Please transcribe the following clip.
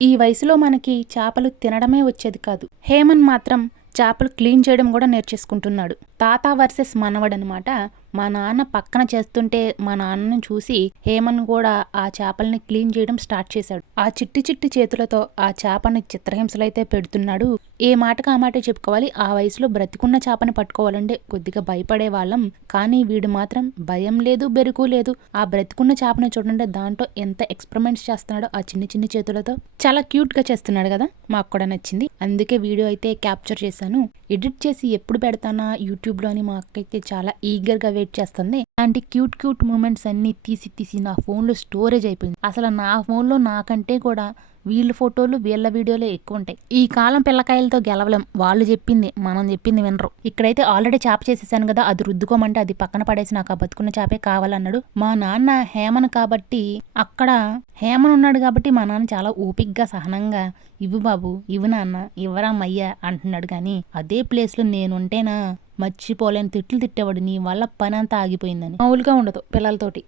ఈ వయసులో మనకి చేపలు తినడమే వచ్చేది కాదు. హేమంత్ మాత్రం చేపలు క్లీన్ చేయడం కూడా నేర్చేసుకుంటున్నాడు. తాత వర్సెస్ మనవడనమాట. మా నాన్న పక్కన చేస్తుంటే మా నాన్నను చూసి హేమంత్ కూడా ఆ చేపల్ని క్లీన్ చేయడం స్టార్ట్ చేశాడు. ఆ చిట్టి చిట్టి చేతులతో ఆ చేపని చిత్రహింసలైతే పెడుతున్నాడు. ఏ మాటకు ఆ మాట చెప్పుకోవాలి. ఆ వయసులో బ్రతికున్న చేపని పట్టుకోవాలంటే కొద్దిగా భయపడే వాళ్ళం. కానీ వీడు మాత్రం భయం లేదు, బెరుకు లేదు. ఆ బ్రతికున్న చేపని చూడండి, దాంట్లో ఎంత ఎక్స్పెరిమెంట్స్ చేస్తున్నాడో ఆ చిన్ని చిన్ని చేతులతో. చాలా క్యూట్ గా చేస్తున్నాడు కదా, మాకు కూడా నచ్చింది. అందుకే వీడియో అయితే క్యాప్చర్ చేశాను. ఎడిట్ చేసి ఎప్పుడు పెడతానా యూట్యూబ్ లో అని మా అక్క అయితే చాలా ఈగర్ గా వెయిట్ చేస్తుంది. అలాంటి క్యూట్ క్యూట్ మూమెంట్స్ అన్ని తీసి నా ఫోన్ లో స్టోరేజ్ అయిపోయింది. అసలు నా ఫోన్ లో నాకంటే కూడా వీళ్ళ ఫోటోలు వీళ్ళ వీడియోలే ఎక్కువ ఉంటాయి. ఈ కాలం పిల్లకాయలతో గెలవలేం. వాళ్ళు చెప్పింది మనం చెప్పింది వినరు. ఇక్కడైతే ఆల్రెడీ చేప చేసేసాను కదా, అది రుద్దుకోమంటే అది పక్కన పడేసి నాకు ఆ బతుకున్న చేపే కావాలన్నాడు. మా నాన్న హేమన్ కాబట్టి అక్కడ హేమన్ ఉన్నాడు కాబట్టి మా నాన్న చాలా ఓపిగ్గా సహనంగా ఇవ్వు బాబు, ఇవ్వు నాన్న, ఇవ్వరా మయ్య అంటున్నాడు. కానీ అదే ప్లేస్ లో నేనుంటేనా మర్చిపోలేని తిట్లు తిట్టేవాడు. నీ వల్ల పని అంతా ఆగిపోయిందని. మామూలుగా ఉండదు పిల్లలతోటి.